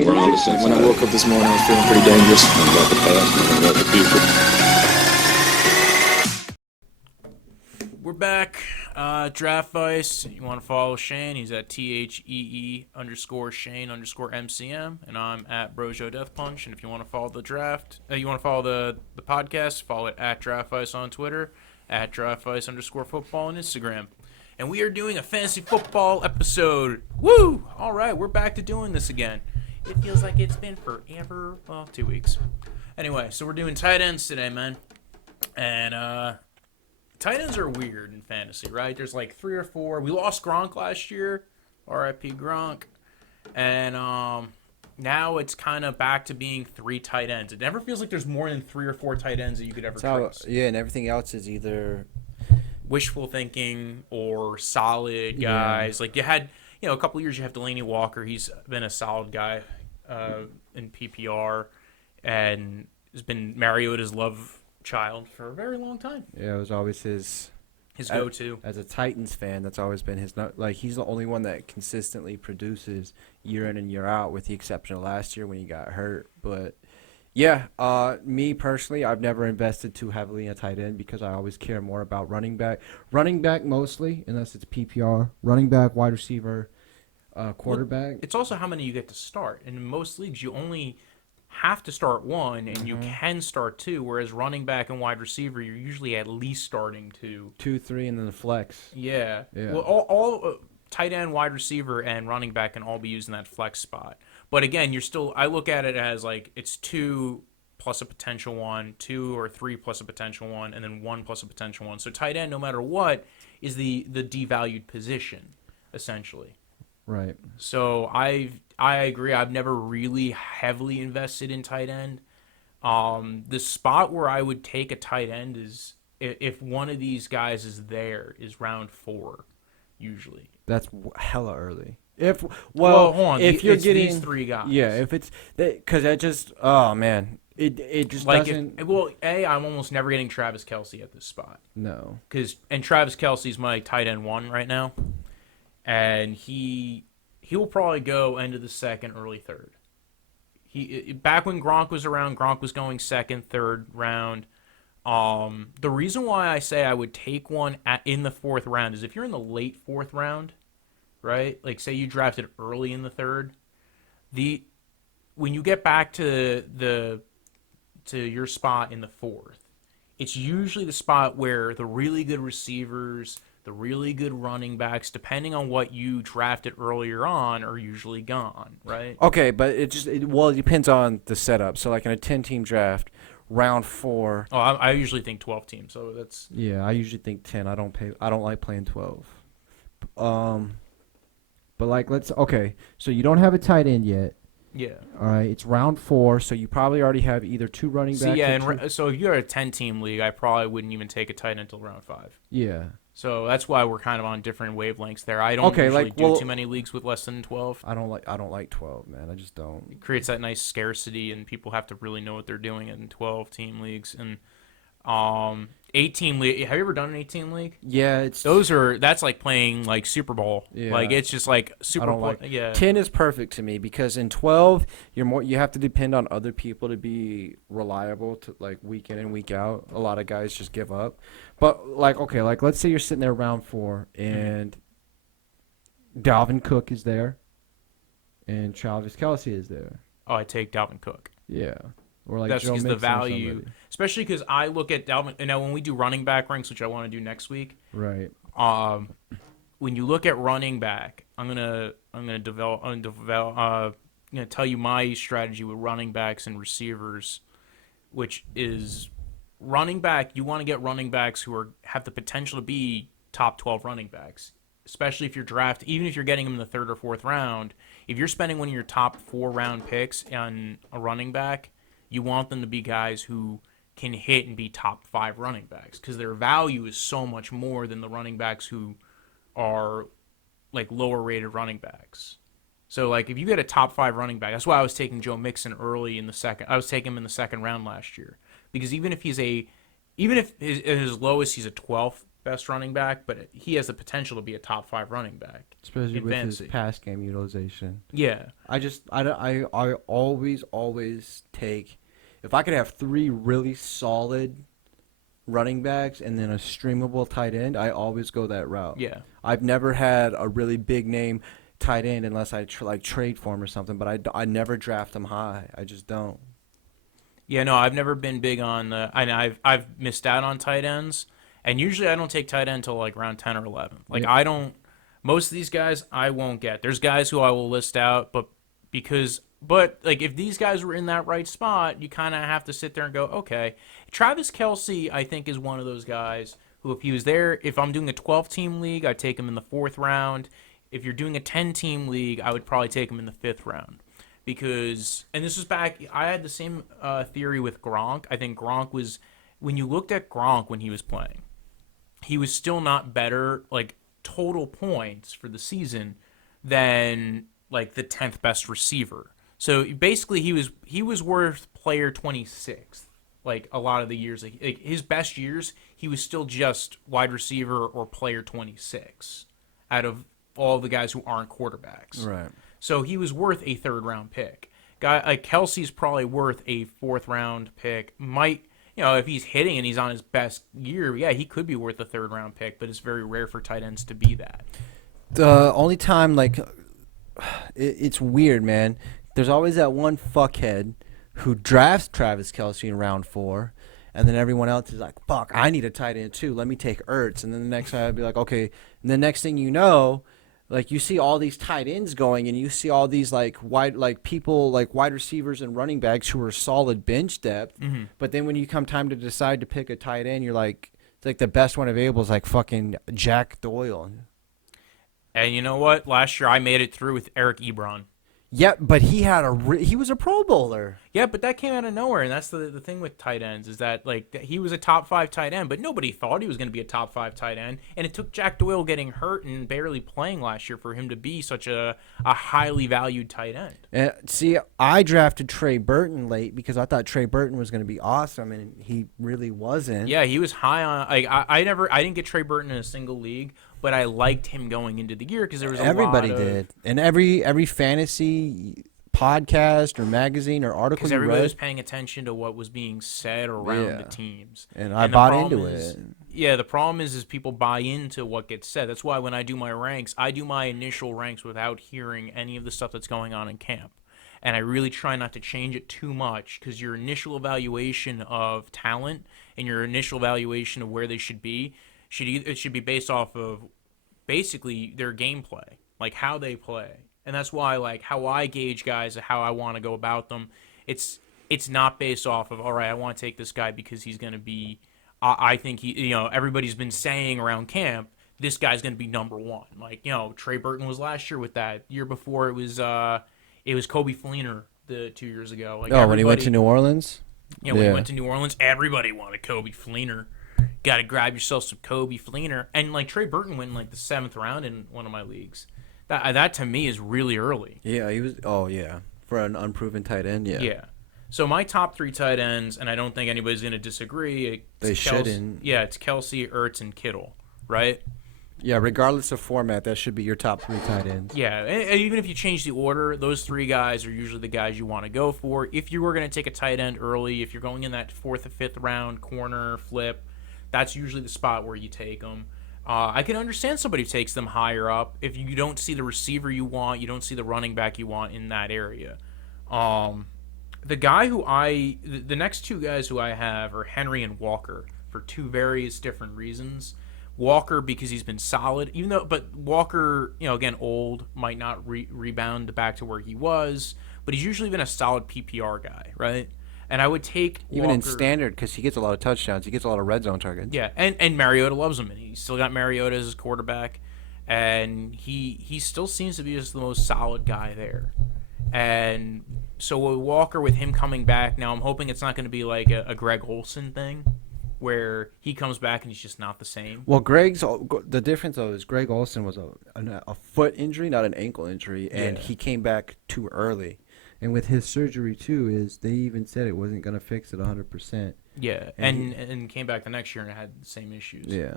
We're on the same When I side. woke up this morning, I was feeling pretty dangerous. One about the past and one about the future. We're back. Draftvice. You want to follow Shane? He's at THEE_Shane_MCM, and I'm at Brojo Death Punch. And if you want to follow the draft, you want to follow the podcast, follow it at Draftvice on Twitter, at Draftvice_football on Instagram. And we are doing a fantasy football episode. Woo! All right, we're back to doing this again. It feels like it's been forever. Well, 2 weeks. Anyway, so we're doing tight ends today, man. And tight ends are weird in fantasy, right? There's like 3 or 4. We lost Gronk last year, R.I.P. Gronk, and now it's kind of back to being 3 tight ends. It never feels like there's more than 3 or 4 tight ends that you could ever trace. Yeah, and everything else is either Wishful thinking or solid guys. Like you had, a couple of years you have Delaney Walker. He's been a solid guy in PPR, and has been Mariota's love child for a very long time. Yeah, it was always his go-to. As a Titans fan, that's always been his. Like, he's the only one that consistently produces year in and year out, with the exception of last year when he got hurt. But yeah, me personally, I've never invested too heavily in a tight end because I always care more about running back mostly, unless it's PPR. Running back, wide receiver, quarterback. Well, it's also how many you get to start. And in most leagues, you only have to start 1, and you can start 2, whereas running back and wide receiver, you're usually at least starting 2. 2, 3, and then the flex. Yeah. Yeah. Well, all tight end, wide receiver, and running back can all be used in that flex spot. But again, I look at it as like it's 2 plus a potential 1, 2 or 3 plus a potential 1, and then 1 plus a potential 1. So tight end, no matter what, is the devalued position, essentially. Right. So I agree. I've never really heavily invested in tight end. The spot where I would take a tight end is if one of these guys is round 4, usually. That's hella early. Hold on. If you're it's getting these 3 guys. Yeah, if it's because that just it just like doesn't. I'm almost never getting Travis Kelce at this spot. No. And Travis Kelce's my tight end 1 right now, and he'll probably go end of the 2nd, early 3rd. Back when Gronk was around, Gronk was going 2nd, 3rd round. The reason why I say I would take one in the 4th round is if you're in the late 4th round, right? Like say you drafted early in the 3rd, when you get back to your spot in the 4th, it's usually the spot where the really good receivers, the really good running backs, depending on what you drafted earlier on, are usually gone, right? Okay, but it depends on the setup. So like in a 10-team draft, round 4. Oh, I usually think 12 teams, so that's... Yeah, I usually think 10. I don't like playing 12. But like so you don't have a tight end yet. Yeah. All right, it's round 4, so you probably already have either 2 running backs. So yeah, so if you're a 10-team league, I probably wouldn't even take a tight end until round 5. Yeah. So that's why we're kind of on different wavelengths there. I don't usually do too many leagues with less than 12. I don't like 12, man. I just don't. It creates that nice scarcity, and people have to really know what they're doing in 12-team leagues. And 18 league. Have you ever done an 18 league? Yeah, that's like playing like Super Bowl. Yeah. Like it's just like Super Bowl. Yeah. 10 is perfect to me because in 12 you have to depend on other people to be reliable to like week in and week out. A lot of guys just give up. But let's say you're sitting there round 4 and Dalvin Cook is there and Travis Kelce is there. Oh, I take Dalvin Cook. Yeah. Or like that's Joe because the Mixon value, especially because I look at Dalvin. And now when we do running back ranks, which I want to do next week, right? When you look at running back, I'm gonna tell you my strategy with running backs and receivers, which is running back. You want to get running backs who have the potential to be top 12 running backs, especially if you're even if you're getting them in the 3rd or 4th round. If you're spending one of your top 4 round picks on a running back, you want them to be guys who can hit and be top 5 running backs because their value is so much more than the running backs who are like lower rated running backs. So like if you get a top 5 running back, that's why I was taking Joe Mixon early in the 2nd. I was taking him in the 2nd round last year because even if his lowest he's a 12th best running back, but he has the potential to be a top 5 running back. Especially in with fantasy. his pass game utilization. Yeah. I always take, if I could have 3 really solid running backs and then a streamable tight end, I always go that route. Yeah. I've never had a really big name tight end unless I trade for him or something, but I never draft him high. I just don't. Yeah, no, I've never been big on I've missed out on tight ends, and usually I don't take tight end until like round 10 or 11. Like Yeah. I don't most of these guys I won't get. There's guys who I will list out, but like if these guys were in that right spot, you kind of have to sit there and go, okay. Travis Kelce, I think, is one of those guys who, if he was there, if I'm doing a 12-team league, I'd take him in the 4th round. If you're doing a 10-team league, I would probably take him in the 5th round. Because, and this was back, I had the same theory with Gronk. I think Gronk was, when you looked at Gronk when he was playing, he was still not better, like, total points for the season than, like, the 10th best receiver. So basically, he was worth player 26th. Like a lot of the years, like his best years, he was still just wide receiver or player 26 out of all the guys who aren't quarterbacks. Right. So he was worth a 3rd round pick. Guy like Kelsey's probably worth a 4th round pick. Might, if he's hitting and he's on his best year, yeah, he could be worth a 3rd round pick, but it's very rare for tight ends to be that. The only time, it's weird, man. There's always that one fuckhead who drafts Travis Kelce in round 4, and then everyone else is like, fuck, I need a tight end too. Let me take Ertz. And then the next time I'd be like, okay. And the next thing you know, like you see all these tight ends going, and you see all these wide receivers and running backs who are solid bench depth. Mm-hmm. But then when you come time to decide to pick a tight end, you're like, it's like the best one available is like fucking Jack Doyle. And you know what? Last year I made it through with Eric Ebron. Yeah, but he was a Pro Bowler. Yeah, but that came out of nowhere, and that's the thing with tight ends is that he was a top 5 tight end, but nobody thought he was going to be a top 5 tight end, and it took Jack Doyle getting hurt and barely playing last year for him to be such a highly valued tight end. See, I drafted Trey Burton late because I thought Trey Burton was going to be awesome, and he really wasn't. Yeah, he was high on. I didn't get Trey Burton in a single league, but I liked him going into the year because there was everybody did, and every fantasy podcast or magazine or article because you everybody read, was paying attention to what was being said around the teams, and I bought into is, it. Yeah, the problem is people buy into what gets said. That's why when I do my ranks, I do my initial ranks without hearing any of the stuff that's going on in camp. And I really try not to change it too much because your initial evaluation of talent and your initial evaluation of where they should be should be based off of basically their gameplay, like how they play. And that's why, like, how I gauge guys, how I want to go about them, it's not based off of, all right, I want to take this guy because he's going to be, I think he, everybody's been saying around camp, this guy's going to be number 1. Like, Trey Burton was last year with that. Year before it was Kobe Fleener 2 years ago. Like, when he went to New Orleans? Yeah, when he went to New Orleans, everybody wanted Kobe Fleener. Got to grab yourself some Kobe Fleener. And, like, Trey Burton went in, like, the 7th round in one of my leagues. That to me is really early. Yeah, he was. Oh yeah, for an unproven tight end. Yeah. Yeah. So my top 3 tight ends, and I don't think anybody's going to disagree. They shouldn't. Yeah, it's Kelce, Ertz, and Kittle, right? Yeah, regardless of format, that should be your top 3 tight ends. Yeah, and even if you change the order, those 3 guys are usually the guys you want to go for. If you were going to take a tight end early, if you're going in that 4th or 5th round corner flip, that's usually the spot where you take them. I can understand somebody who takes them higher up if you don't see the receiver you want, you don't see the running back you want in that area. The next 2 guys who I have are Henry and Walker for 2 various different reasons. Walker because he's been solid, but Walker, again, old, might not rebound back to where he was, but he's usually been a solid PPR guy, right? And I would take even Walker, in standard because he gets a lot of touchdowns. He gets a lot of red zone targets. Yeah, and Mariota loves him, and he's still got Mariota as his quarterback, and he still seems to be just the most solid guy there. And so with Walker, with him coming back, now I'm hoping it's not going to be like a Greg Olsen thing, where he comes back and he's just not the same. Well, the difference though is Greg Olsen was a foot injury, not an ankle injury, and he came back too early. And with his surgery too, is they even said it wasn't going to fix it 100%. Yeah, and came back the next year and had the same issues. Yeah.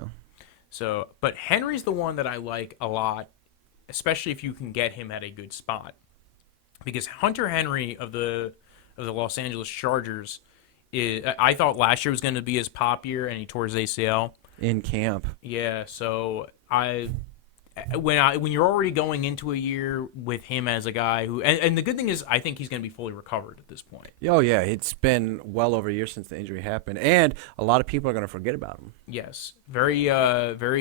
So, but Henry's the one that I like a lot, especially if you can get him at a good spot, because Hunter Henry of the Los Angeles Chargers, I thought last year was going to be his pop year, and he tore his ACL. In camp. Yeah, so when you're already going into a year with him as a guy who, and the good thing is I think he's going to be fully recovered at this point. Oh, yeah. It's been well over a year since the injury happened, and a lot of people are going to forget about him. Yes, very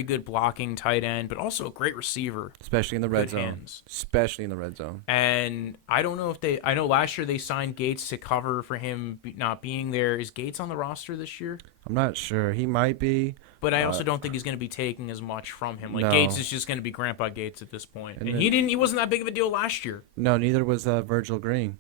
good blocking tight end, but also a great receiver. Especially in the red Good zone. hands. Especially in the red zone. And I don't know if I know last year they signed Gates to cover for him not being there. Is Gates on the roster this year? I'm not sure. He might be. But I also don't think he's going to be taking as much from him. Like No. Gates is just going to be Grandpa Gates at this point. And And then- he wasn't that big of a deal last year. No, neither was Virgil Green.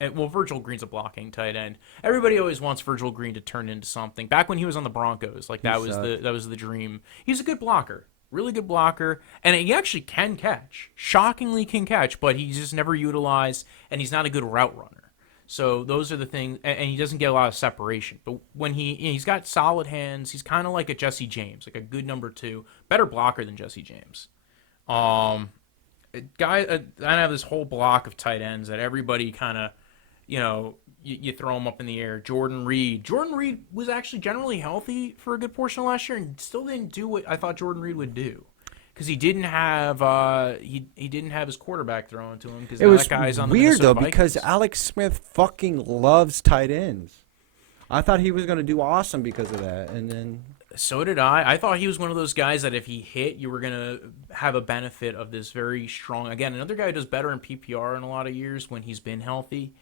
Well, Virgil Green's a blocking tight end. Everybody always wants Virgil Green to turn into something. Back when he was on the Broncos, like that was the dream. He's a good blocker, really good blocker, and he actually can catch. Shockingly can catch, but he's just never utilized, and he's not a good route runner. So those are the things, and he doesn't get a lot of separation. But when he's got solid hands, he's kind of like a Jesse James, like a good number 2, better blocker than Jesse James. I have this whole block of tight ends that everybody kind of, you throw them up in the air. Jordan Reed was actually generally healthy for a good portion of last year, and still didn't do what I thought Jordan Reed would do. Because he didn't have he didn't have his quarterback thrown to him. Because It was that guy's on the weird, Minnesota though, because Vikings. Alex Smith fucking loves tight ends. I thought he was going to do awesome because of that, and then... So did I. I thought he was one of those guys that if he hit, you were going to have a benefit of this very strong... Again, another guy who does better in PPR in a lot of years when he's been healthy.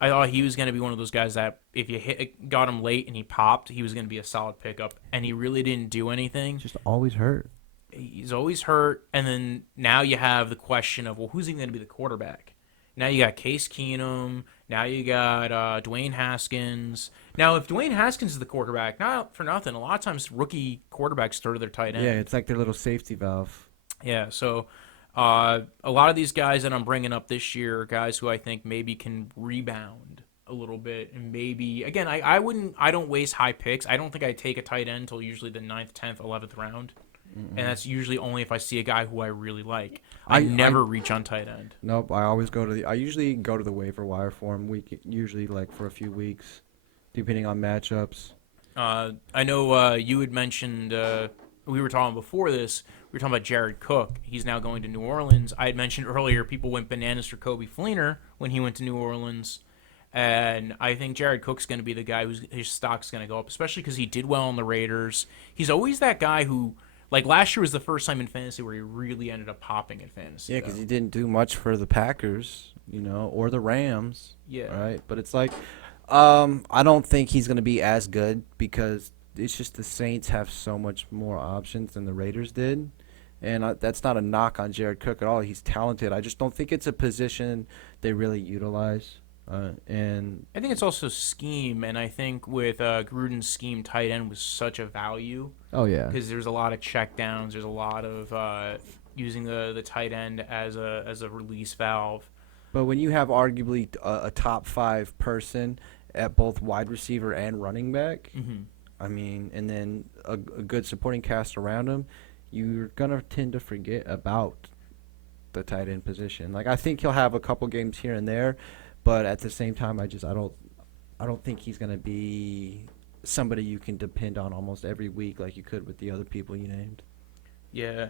I thought he was going to be one of those guys that if you got him late and he popped, he was going to be a solid pickup. And he really didn't do anything. Just always hurt. He's always hurt. And then now you have the question of, well, who's even going to be the quarterback? Now you got Case Keenum. Now you got Dwayne Haskins. Now, if Dwayne Haskins is the quarterback, not for nothing, a lot of times rookie quarterbacks start to their tight end. Yeah, it's like their little safety valve. Yeah, so a lot of these guys that I'm bringing up this year are guys who I think maybe can rebound a little bit. And maybe, again, I don't waste high picks. I don't think I take a tight end until usually the 9th, 10th, 11th round. And that's usually only if I see a guy who I really like. I never reach on tight end. Nope, I usually go to the waiver wire for him, usually like for a few weeks, depending on matchups. I know you had mentioned, we were talking before this, we were talking about Jared Cook. He's now going to New Orleans. I had mentioned earlier people went bananas for Coby Fleener when he went to New Orleans. And I think Jared Cook's going to be the guy his stock's going to go up, especially because he did well on the Raiders. He's always that guy who... Like, last year was the first time in fantasy where he really ended up popping in fantasy. Yeah, because he didn't do much for the Packers, or the Rams. Yeah. Right? But it's like, I don't think he's going to be as good because it's just the Saints have so much more options than the Raiders did. And that's not a knock on Jared Cook at all. He's talented. I just don't think it's a position they really utilize. And I think it's also scheme, and I think with Gruden's scheme, tight end was such a value. Oh, yeah. Because there's a lot of checkdowns. There's a lot of using the tight end as a release valve. But when you have arguably a top 5 person at both wide receiver and running back, I mean, and then a good supporting cast around him, you're going to tend to forget about the tight end position. Like, I think he'll have a couple games here and there, but at the same time, I don't think he's going to be somebody you can depend on almost every week like you could with the other people you named. Yeah.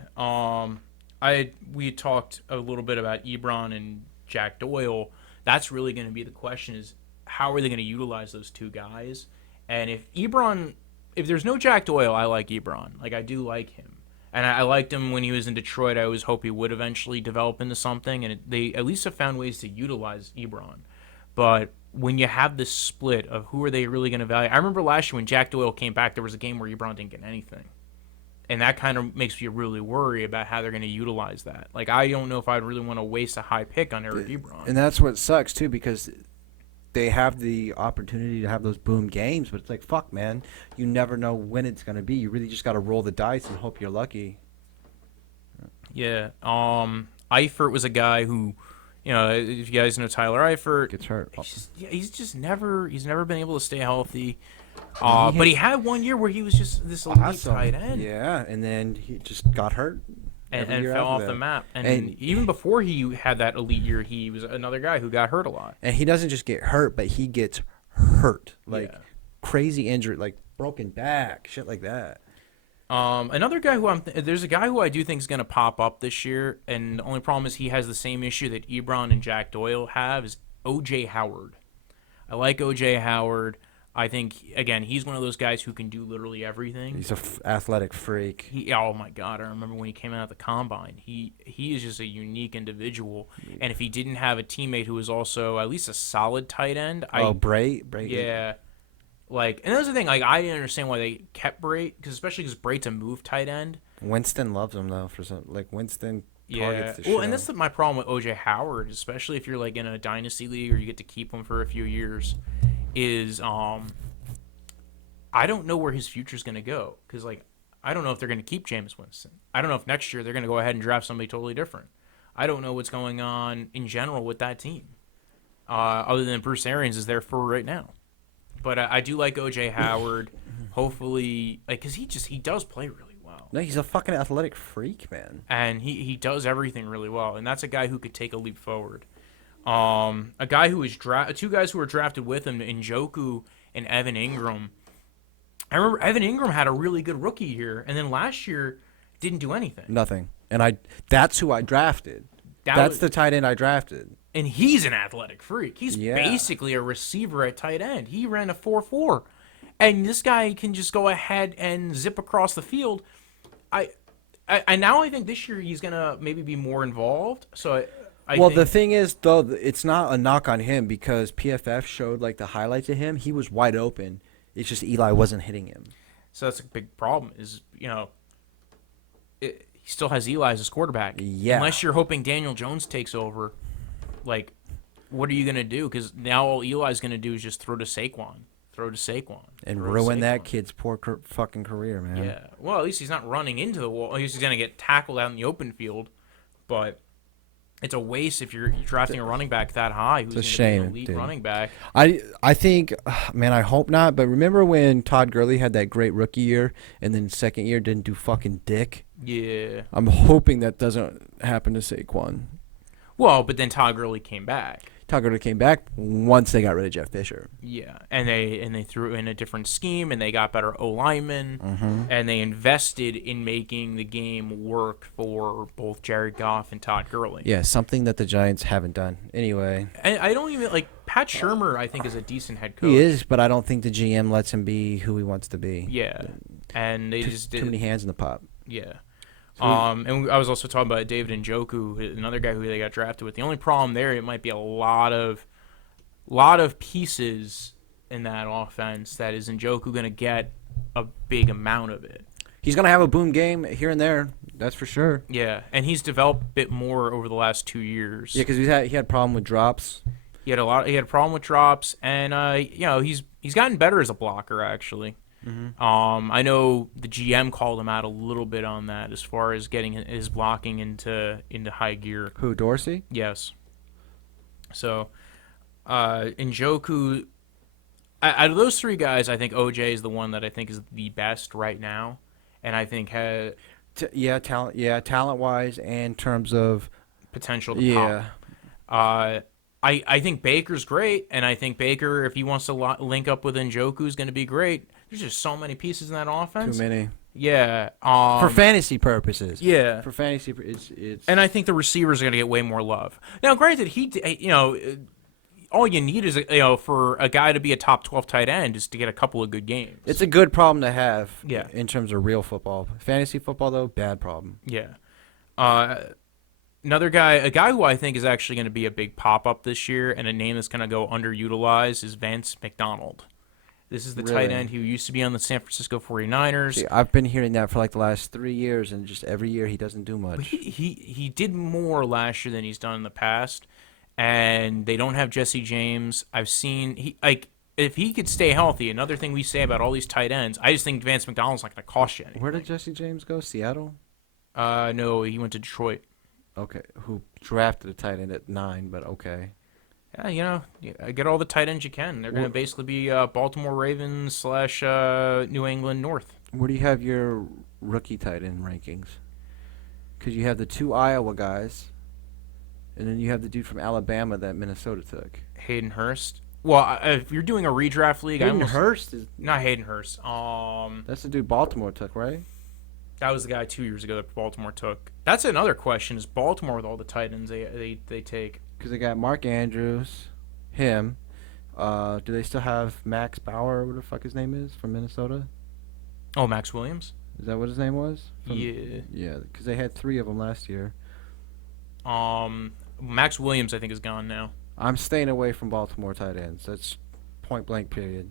We talked a little bit about Ebron and Jack Doyle. That's really going to be the question: is how are they going to utilize those two guys? And if there's no Jack Doyle, I like Ebron. Like, I do like him. And I liked him when he was in Detroit. I always hope he would eventually develop into something. And they at least have found ways to utilize Ebron. But when you have this split of who are they really going to value, I remember last year when Jack Doyle came back, there was a game where Ebron didn't get anything. And that kind of makes me really worry about how they're going to utilize that. Like, I don't know if I'd really want to waste a high pick on Eric Ebron. And that's what sucks, too, because they have the opportunity to have those boom games, but it's like, fuck, man, you never know when it's going to be. You really just got to roll the dice and hope you're lucky. Yeah. Eifert was a guy who if you guys know Tyler Eifert, Gets hurt. he's never been able to stay healthy. He But he hit- had one year where he was just this elite Awesome. tight end. Yeah, and then he just got hurt. And every year fell after off that. the map. And And- even before he had that elite year, he was another guy who got hurt a lot. And he doesn't just get hurt, but he gets hurt. Like Yeah. crazy injury, like broken back, shit like that. Another guy who there's a guy who I do think is going to pop up this year, and the only problem is he has the same issue that Ebron and Jack Doyle have, is O.J. Howard. I like O.J. Howard. I think, again, he's one of those guys who can do literally everything. He's a athletic freak. Oh my God! I remember when he came out of the combine. He is just a unique individual, and if he didn't have a teammate who was also at least a solid tight end, Brait? yeah, like, and that's the thing. Like, I didn't understand why they kept Brait, especially because Brait's a move tight end. Winston loves him though for some. Like Winston Yeah, targets the well, shit and out that's my problem with O.J. Howard, especially if you're like in a dynasty league or you get to keep him for a few years. Is I don't know where his future's going to go, because like I don't know if they're going to keep Jameis Winston. I don't know if next year they're going to go ahead and draft somebody totally different. I don't know what's going on in general with that team, other than Bruce Arians is there for right now. But I do like O.J. Howard. Hopefully, like, because he does play really well. No, he's a fucking athletic freak, man. And he does everything really well, and that's a guy who could take a leap forward. A guy who was two guys who were drafted with him, Njoku and Evan Engram. I remember Evan Engram had a really good rookie year, and then last year didn't do anything. Nothing. And that's who I drafted. That That's was- the tight end I drafted. And he's an athletic freak. He's Yeah. basically a receiver at tight end. He ran a 4.4, and this guy can just go ahead and zip across the field. I now I think this year he's gonna maybe be more involved. So I Well, think, the thing is, though, it's not a knock on him because PFF showed like the highlights of him. He was wide open. It's just Eli wasn't hitting him. so that's a big problem. Is he still has Eli as his quarterback. Yeah. Unless you're hoping Daniel Jones takes over, like, what are you gonna do? Because now all Eli's gonna do is just throw to Saquon. And throw to ruin that Saquon. kid's poor fucking career, man. Yeah. Well, at least he's not running into the wall. At least he's going to get tackled out in the open field. But it's a waste if you're drafting a running back that high who's It's a going to be shame, an elite dude. running back. I think, man, I hope not. But remember when Todd Gurley had that great rookie year and then second year didn't do fucking dick? Yeah. I'm hoping that doesn't happen to Saquon. Well, but then Todd Gurley came back. Todd Gurley came back once they got rid of Jeff Fisher. Yeah. And they threw in a different scheme, and they got better O-linemen, Mm-hmm. and they invested in making the game work for both Jared Goff and Todd Gurley. Yeah, something that the Giants haven't done. Anyway, And I don't even, like, Pat Shurmur, I think, is a decent head coach. he is, but I don't think the GM lets him be who he wants to be. Yeah. And they just did. Too many hands in the pot. Yeah. And I was also talking about David Njoku, another guy who they got drafted with. The only problem there, it might be a lot of pieces in that offense that is Njoku going to get a big amount of it. He's going to have a boom game here and there. That's for sure. Yeah, and he's developed a bit more over the last 2 years. Yeah, because he had a problem with drops. He had a problem with drops, and he's gotten better as a blocker actually. Mm-hmm. I know the GM called him out a little bit on that as far as getting his blocking into high gear. Who, Dorsey? Yes. So, Njoku, out of those three guys, I think OJ is the one that I think is the best right now, and I think has Talent-wise and in terms of potential to yeah. pop. I think Baker's great, and I think Baker, if he wants to link up with Njoku, is going to be great. There's just so many pieces in that offense. Too many. Yeah. For fantasy purposes. Yeah. For fantasy, it's And I think the receivers are going to get way more love. Now, granted, all you need is for a guy to be a top 12 tight end is to get a couple of good games. it's a good problem to have. Yeah. In terms of real football, fantasy football though, bad problem. Yeah. Another guy, a guy who I think is actually going to be a big pop-up this year and a name that's going to go underutilized is Vance McDonald. This is the tight Really? end who used to be on the San Francisco 49ers. See, I've been hearing that for like the last 3 years, and just every year he doesn't do But much. he did more last year than he's done in the past, and they don't have Jesse James. I've seen if he could stay healthy. Another thing we say about all these tight ends, I just think Vance McDonald's not going to cost you anything. Where did Jesse James go? Seattle? No, he went to Detroit. Okay, who drafted a tight end at 9, but okay. Yeah, get all the tight ends you can. They're going to basically be Baltimore Ravens / New England North. Where do you have your rookie tight end rankings? Because you have the 2 Iowa guys, and then you have the dude from Alabama that Minnesota took. Hayden Hurst. Well, if you're doing a redraft league, Hayden Hurst is not Hayden Hurst. that's the dude Baltimore took, right? That was the guy 2 years ago that Baltimore took. That's another question: is Baltimore with all the tight ends they take? Because they got Mark Andrews, him. Do they still have Max Bauer, or what the fuck his name is, from Minnesota? Oh, Max Williams. Is that what his name was? Yeah. Yeah, because they had 3 of them last year. Max Williams, I think, is gone now. I'm staying away from Baltimore tight ends. That's point blank, period.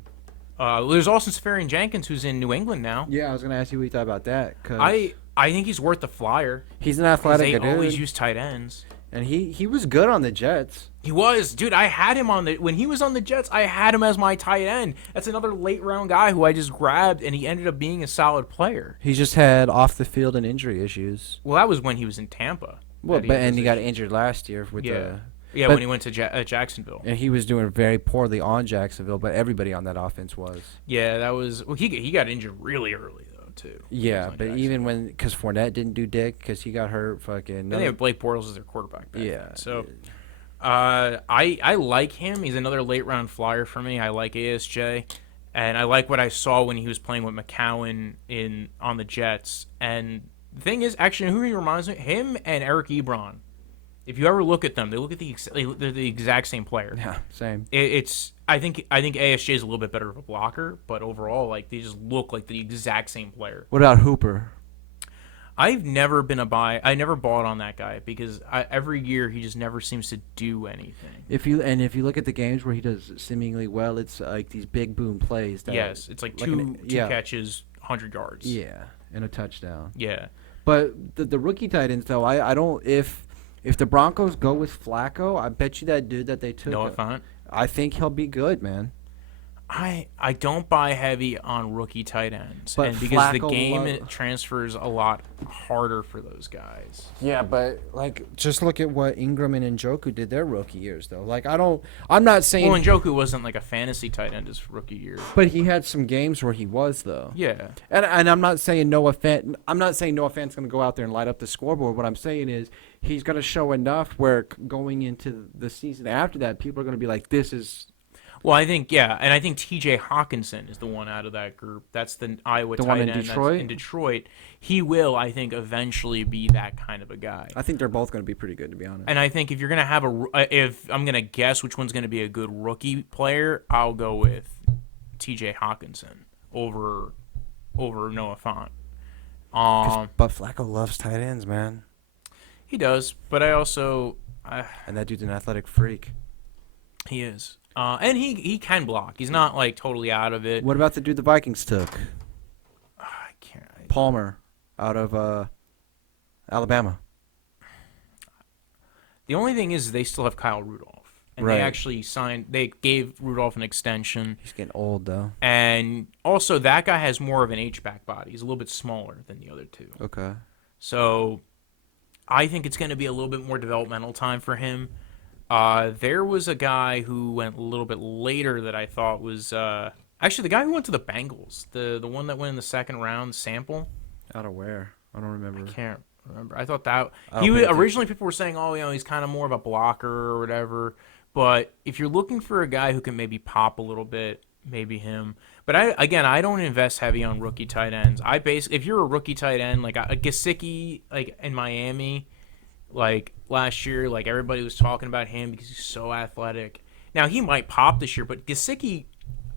There's Austin Seferian-Jenkins, who's in New England now. Yeah, I was gonna ask you what you thought about that. Cause I think he's worth the flyer. he's an athletic They dude, always use tight ends. and he was good on the Jets. He was, dude. I had him when he was on the Jets. I had him as my tight end. That's another late round guy who I just grabbed, and he ended up being a solid player. He just had off the field and injury issues. Well, that was when he was in Tampa. Well, and he got injured last year with Yeah, when he went to Jacksonville. and he was doing very poorly on Jacksonville, but everybody on that offense was. Yeah, that was. Well, he got injured really early though too. Yeah, but even because Fournette didn't do dick because he got hurt, fucking. And they have Blake Bortles as their quarterback. Back Yeah. then. So, I like him. He's another late round flyer for me. I like ASJ, and I like what I saw when he was playing with McCown on the Jets. And the thing is, actually, who he reminds me, him and Eric Ebron. If you ever look at them, they look at they're the exact same player. Yeah, same. I think ASJ is a little bit better of a blocker, but overall, like they just look like the exact same player. What about Hooper? I never bought on that guy because every year he just never seems to do anything. If you look at the games where he does seemingly well, it's like these big boom plays. Yes, it's like two catches, 100 yards. Yeah, and a touchdown. Yeah. But the rookie tight ends though, I don't if the Broncos go with Flacco, I bet you that dude that they took. Noah Fant. I think he'll be good, man. I don't buy heavy on rookie tight ends, But and because the Flacco game transfers a lot harder for those guys. Yeah, but like just look at what Engram and Njoku did their rookie years though. Like I'm not saying Well, Njoku wasn't like a fantasy tight end his rookie year. but he had some games where he was though. Yeah. And I'm not saying Noah Fant's going to go out there and light up the scoreboard. What I'm saying is he's going to show enough where going into the season after that, people are going to be like, this is. Well, I think T.J. Hawkinson is the one out of that group. That's the Iowa tight end that's in Detroit. He will, I think, eventually be that kind of a guy. I think they're both going to be pretty good, to be honest. And I think if you're going to have if I'm going to guess which one's going to be a good rookie player, I'll go with T.J. Hawkinson over Noah Fant. But Flacco loves tight ends, man. He does, but I also and that dude's an athletic freak. He is. And he can block. He's not like totally out of it. What about the dude the Vikings took? I can't. Palmer out of Alabama. The only thing is they still have Kyle Rudolph. And Right. they actually they gave Rudolph an extension. He's getting old, though. And also that guy has more of an H-back body. He's a little bit smaller than the other two. Okay. So I think it's going to be a little bit more developmental time for him. There was a guy who went a little bit later that I thought was actually the guy who went to the Bengals, the one that went in the second round, Sample. Out of where? I don't remember. I can't remember. I thought that originally people were saying, oh, he's kind of more of a blocker or whatever. But if you're looking for a guy who can maybe pop a little bit, maybe him. But I don't invest heavy on rookie tight ends. If you're a rookie tight end like a Gesicki, like in Miami. Like last year, like everybody was talking about him because he's so athletic. Now he might pop this year, but Gesicki,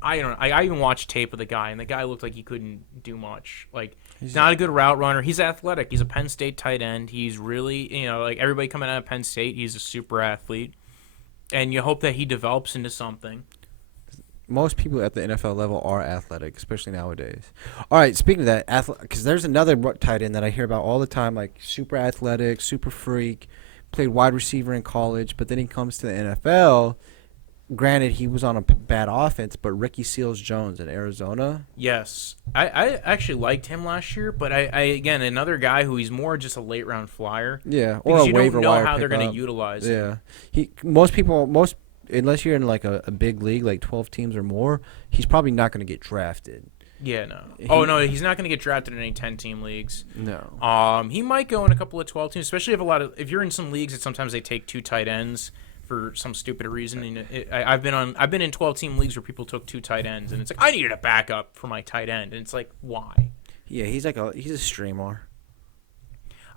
I don't know. I even watched tape of the guy, and the guy looked like he couldn't do much. Like he's not a good route runner. He's athletic. He's a Penn State tight end. He's really, like everybody coming out of Penn State, he's a super athlete, and you hope that he develops into something. Most people at the NFL level are athletic, especially nowadays. All right, speaking of that, because there's another tight end that I hear about all the time, like super athletic, super freak, played wide receiver in college, but then he comes to the NFL, granted, he was on a bad offense, but Ricky Seals-Jones in Arizona. Yes, I actually liked him last year, but I again another guy who he's more just a late round flyer. Yeah, or Because a you waiver don't know wire how they're going to pickup. utilize him. Yeah, unless you're in like a big league, like 12 teams or more, he's probably not going to get drafted. Yeah, no. No, he's not going to get drafted in any 10-team leagues. No. He might go in a couple of 12 teams, especially if you're in some leagues that sometimes they take 2 tight ends for some stupid reason. And I've been in 12-team leagues where people took 2 tight ends, and it's like I needed a backup for my tight end, and it's like why? Yeah, he's a streamer.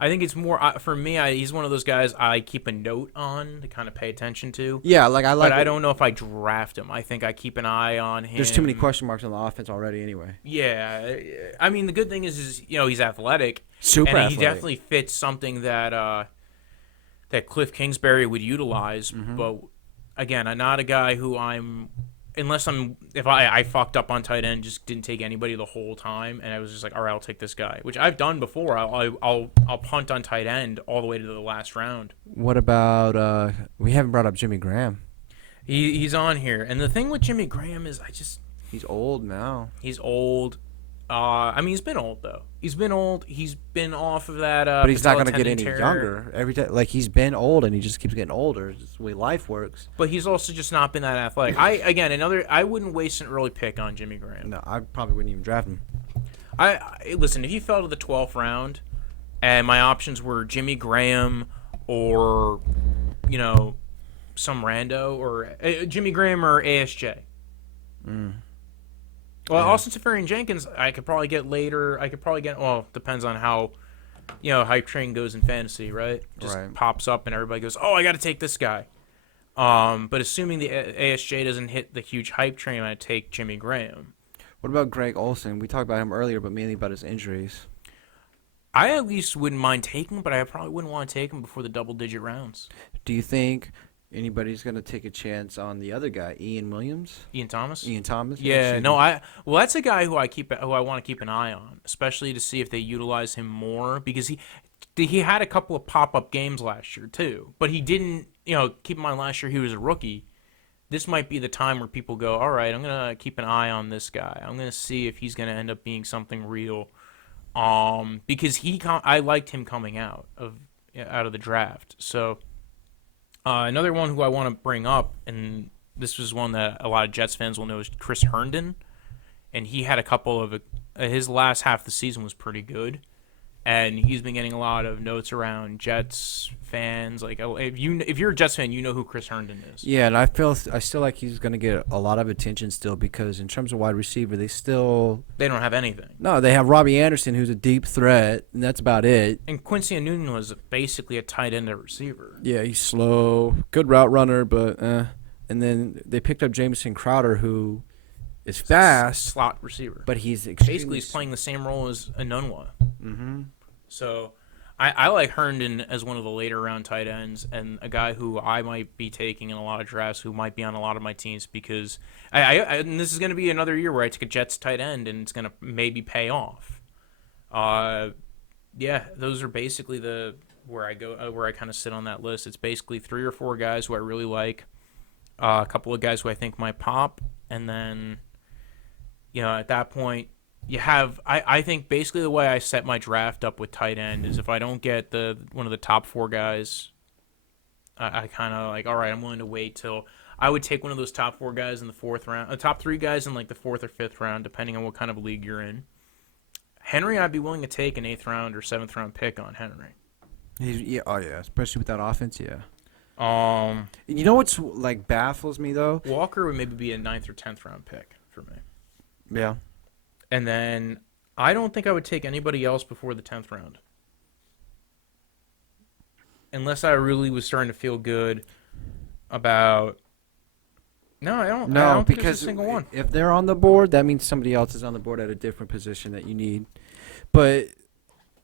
I think it's more for me. He's one of those guys I keep a note on to kind of pay attention to. Yeah, but I don't know if I draft him. I think I keep an eye on him. There's too many question marks on the offense already anyway. Yeah, I mean the good thing is he's athletic. Super and athletic. He definitely fits something that Cliff Kingsbury would utilize. Mm-hmm. But again, I'm not a guy who if I fucked up on tight end, just didn't take anybody the whole time, and I was just like, all right, I'll take this guy, which I've done before. I'll punt on tight end all the way to the last round. What about we haven't brought up Jimmy Graham. He's on here, and the thing with Jimmy Graham is he's old now. He's old. I mean, he's been old though. He's been old. He's been off of that. But he's not going to get patella any tendon younger every time. Like he's been old and he just keeps getting older. It's the way life works. But he's also just not been that athletic. I wouldn't waste an early pick on Jimmy Graham. No, I probably wouldn't even draft him. Listen, if he fell to the 12th round, and my options were Jimmy Graham or some rando or Jimmy Graham or ASJ. Well, Austin Seferian-Jenkins, I could probably get later. Depends on how, hype train goes in fantasy, right? Just pops up and everybody goes, oh, I got to take this guy. But assuming the ASJ doesn't hit the huge hype train, I'd take Jimmy Graham. What about Greg Olsen? We talked about him earlier, but mainly about his injuries. I at least wouldn't mind taking him, but I probably wouldn't want to take him before the double-digit rounds. Do you think anybody's going to take a chance on the other guy, Ian Thomas? Yeah, that's a guy who I want to keep an eye on, especially to see if they utilize him more, because he had a couple of pop-up games last year too, but he didn't, keep in mind last year he was a rookie. This might be the time where people go, all right, I'm going to keep an eye on this guy. I'm going to see if he's going to end up being something real. Because I liked him coming out of the draft. So another one who I want to bring up, and this was one that a lot of Jets fans will know, is Chris Herndon. And he had a couple of his last half of the season was pretty good. And he's been getting a lot of notes around Jets fans. Like, if you're a Jets fan, you know who Chris Herndon is. Yeah, and I still like he's going to get a lot of attention still, because in terms of wide receiver, they don't have anything. No, they have Robbie Anderson, who's a deep threat, and that's about it. And Quincy Newton was basically a tight end receiver. Yeah, he's slow, good route runner, but and then they picked up Jamison Crowder, who is fast, slot receiver, but he's playing the same role as Enunwa. Mm-hmm. So I like Herndon as one of the later round tight ends, and a guy who I might be taking in a lot of drafts, who might be on a lot of my teams, because and this is going to be another year where I take a Jets tight end and it's going to maybe pay off. Those are basically where I kind of sit on that list. It's basically 3 or 4 guys who I really like, a couple of guys who I think might pop, and then at that point, you have, I think basically the way I set my draft up with tight end is if I don't get one of the top 4 guys, I kind of like, all right, I'm willing to wait till I would take one of those top 4 guys in the 4th round, top 3 guys in like the 4th or 5th round, depending on what kind of league you're in. Henry, I'd be willing to take an 8th round or 7th round pick on Henry. Especially with that offense, yeah. You know what's like baffles me though? Walker would maybe be a 9th or 10th round pick for me. Yeah. And then I don't think I would take anybody else before the 10th round. Unless I really was starting to feel good about... No, I don't think because there's a single one. If they're on the board, that means somebody else is on the board at a different position that you need. But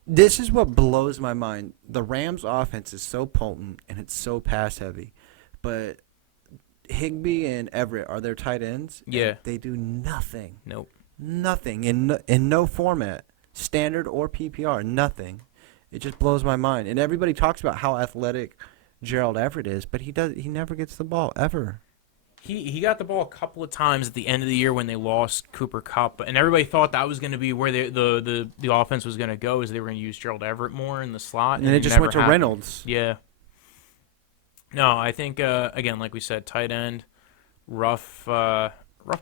this is what blows my mind. The Rams' offense is so potent and it's so pass-heavy. But Higbee and Everett are their tight ends. Yeah. They do nothing. Nope. Nothing in no format, standard or PPR, nothing. It just blows my mind. And everybody talks about how athletic Gerald Everett is, but he never gets the ball ever. He got the ball a couple of times at the end of the year when they lost Cooper Kupp, and everybody thought that was going to be where the offense was going to go, is they were going to use Gerald Everett more in the slot. And it just went to Reynolds. Yeah. No, I think, again, like we said, tight end, rough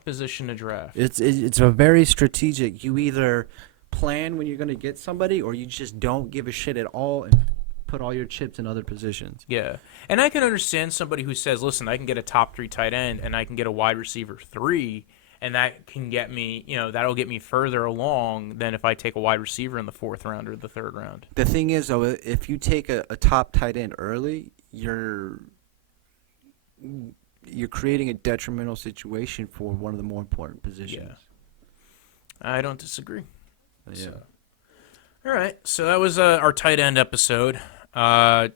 position to draft. It's a very strategic. You either plan when you're going to get somebody, or you just don't give a shit at all and put all your chips in other positions. Yeah. And I can understand somebody who says, listen, I can get a top 3 tight end and I can get a wide receiver 3, and that can get me, that'll get me further along than if I take a wide receiver in the 4th round or the 3rd round. The thing is, though, if you take a top tight end early, you're creating a detrimental situation for one of the more important positions. Yeah. I don't disagree. Yeah. So. All right, so that was our tight end episode.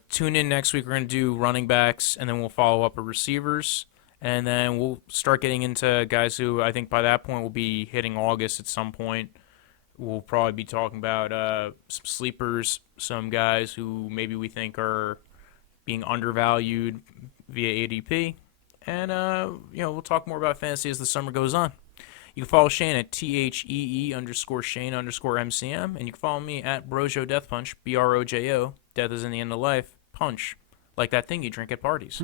Tune in next week. We're going to do running backs, and then we'll follow up with receivers. And then we'll start getting into guys who I think by that point will be hitting August at some point. We'll probably be talking about some sleepers, some guys who maybe we think are being undervalued via ADP. And, we'll talk more about fantasy as the summer goes on. You can follow Shane at THEE_Shane_MCM, and you can follow me at Brojo Death Punch, BROJO. Death is in the end of life. Punch, like that thing you drink at parties.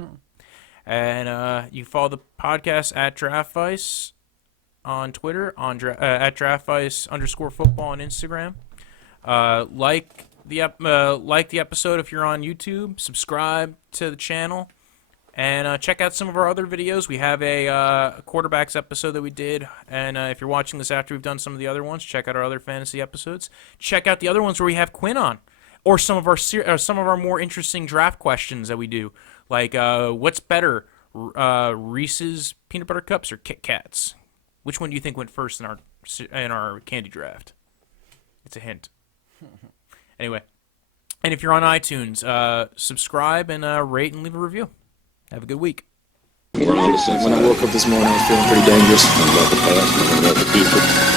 And you can follow the podcast at Draftvice on Twitter, at Draftvice_football on Instagram. Like the episode if you're on YouTube. Subscribe to the channel. And check out some of our other videos. We have a quarterbacks episode that we did. And if you're watching this after we've done some of the other ones, check out our other fantasy episodes. Check out the other ones where we have Quinn on. Or some of our more interesting draft questions that we do. Like, what's better, Reese's Peanut Butter Cups or Kit Kats? Which one do you think went first in our candy draft? It's a hint. Anyway. And if you're on iTunes, subscribe and rate and leave a review. Have a good week. We're on the same When I woke up this morning, I was feeling pretty dangerous. about the past and about the future.